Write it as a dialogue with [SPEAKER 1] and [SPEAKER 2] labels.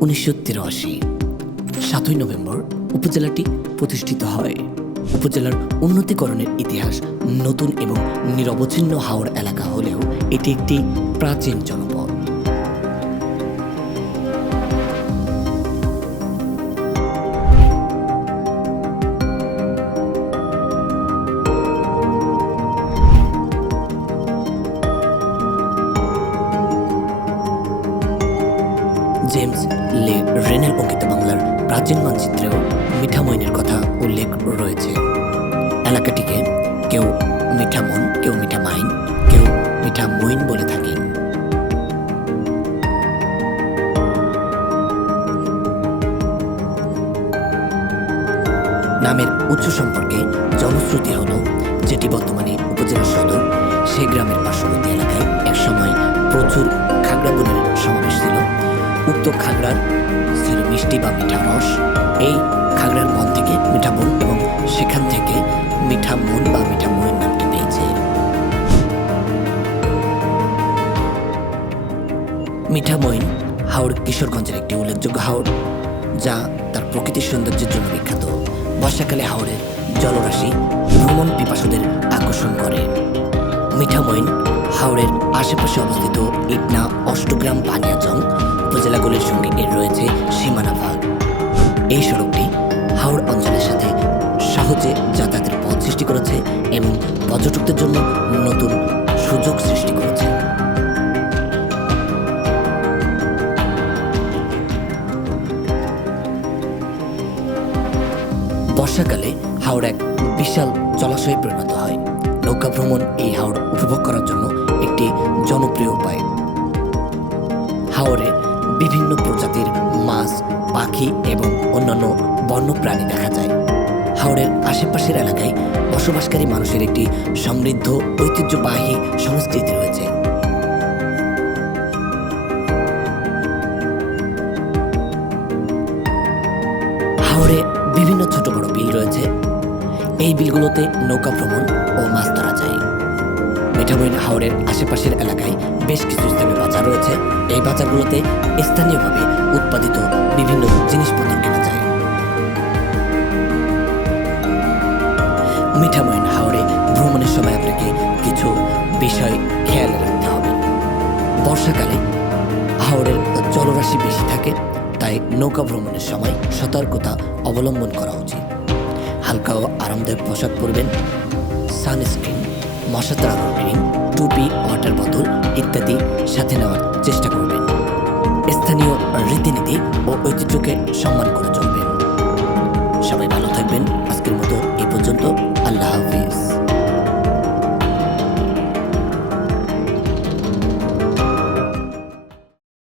[SPEAKER 1] উনিশশো তিরাশি, সাতই নভেম্বর উপজেলাটি প্রতিষ্ঠিত হয়। উপজেলার উন্নতিকরণের ইতিহাস নতুন এবং নিরবচ্ছিন্ন হাওড় এলাকা হলেও এটি একটি প্রাচীন জনপদ। জেমস লে রেনের অঙ্কিত বাংলার প্রাচীন মানচিত্রেও মিঠামইনের কথা উল্লেখ রয়েছে। এলাকাটিকে কেউ মিঠামন, কেউ মিঠামাইন, কেউ মিঠামইন বলে থাকেন। নামের উৎস সম্পর্কে জনশ্রুতি হল, যেটি বর্তমানে উপজেলা সদর, সেই গ্রামের পার্শ্ববর্তী এলাকায় উক্ত খাগড়ার মিষ্টি বা মিঠা রস। এই খাগড়ার মন থেকে মিঠা বন এবং সেখান থেকে মিঠা মন বা মিঠা মনের নামটি পেয়েছে। মিঠামইন হাওড় কিশোরগঞ্জের একটি উল্লেখযোগ্য হাওড়, যা তার প্রকৃতির সৌন্দর্যের জন্য বিখ্যাত। বর্ষাকালে হাওড়ের জলরাশি ভ্রমণ পিপাসুদের আকর্ষণ করে। মিঠামইন হাওড়ের আশেপাশে অবস্থিত ইটনা অষ্টগ্রাম পানিয়াচং উপজেলাগুলির সঙ্গে এর রয়েছে সীমানা ভাগ। এই সড়কটি হাওড় অঞ্চলের সাথে সহজে যাতায়াতের পথ সৃষ্টি করেছে এবং পর্যটকদের জন্য নতুন সুযোগ সৃষ্টি করেছে। বর্ষাকালে হাওড় এক বিশাল জলাশয়ে পরিণত হয়। নৌকা ভ্রমণ এই হাওড় উপভোগ করার জন্য একটি জনপ্রিয় উপায়। হাওড়ে বিভিন্ন প্রজাতির মাছ, পাখি এবং অন্যান্য বন্যপ্রাণী দেখা যায়। হাওড়ের আশেপাশের এলাকায় বসবাসকারী মানুষের একটি সমৃদ্ধ, ঐতিহ্যবাহী সংস্কৃতি রয়েছে। হাওড়ে বিভিন্ন ছোট বড় বিল রয়েছে। এই বিলগুলোতে নৌকা ভ্রমণ ও মাছ ধরা যায়। মেঠামইন হাওড়ের আশেপাশের এলাকায় বেশ কিছু স্থানীয় বাজার রয়েছে। এই বাজারগুলোতে স্থানীয়ভাবে উৎপাদিত বিভিন্ন জিনিসপত্র কেনা যায়। মিঠামইন হাওড়ে ভ্রমণের সময় আপনাকে কিছু বিষয় খেয়াল রাখতে হবে। বর্ষাকালে হাওড়ের জলরাশি বেশি থাকে, তাই নৌকা ভ্রমণের সময় সতর্কতা অবলম্বন করা উচিত। হালকা ও আরামদায়ক পোশাক পরবেন, সানস্ক্রিন মশা তাড়ানোর ক্রিম টুপি, ওয়াটার বোতল ইত্যাদি সাথে নেওয়ার চেষ্টা করবেন। স্থানীয় রীতিনীতি ও ঐতিহ্যকে সম্মান করে চলবেন। সবাই ভালো থাকবেন। আজকের মতো এই পর্যন্ত। আল্লাহ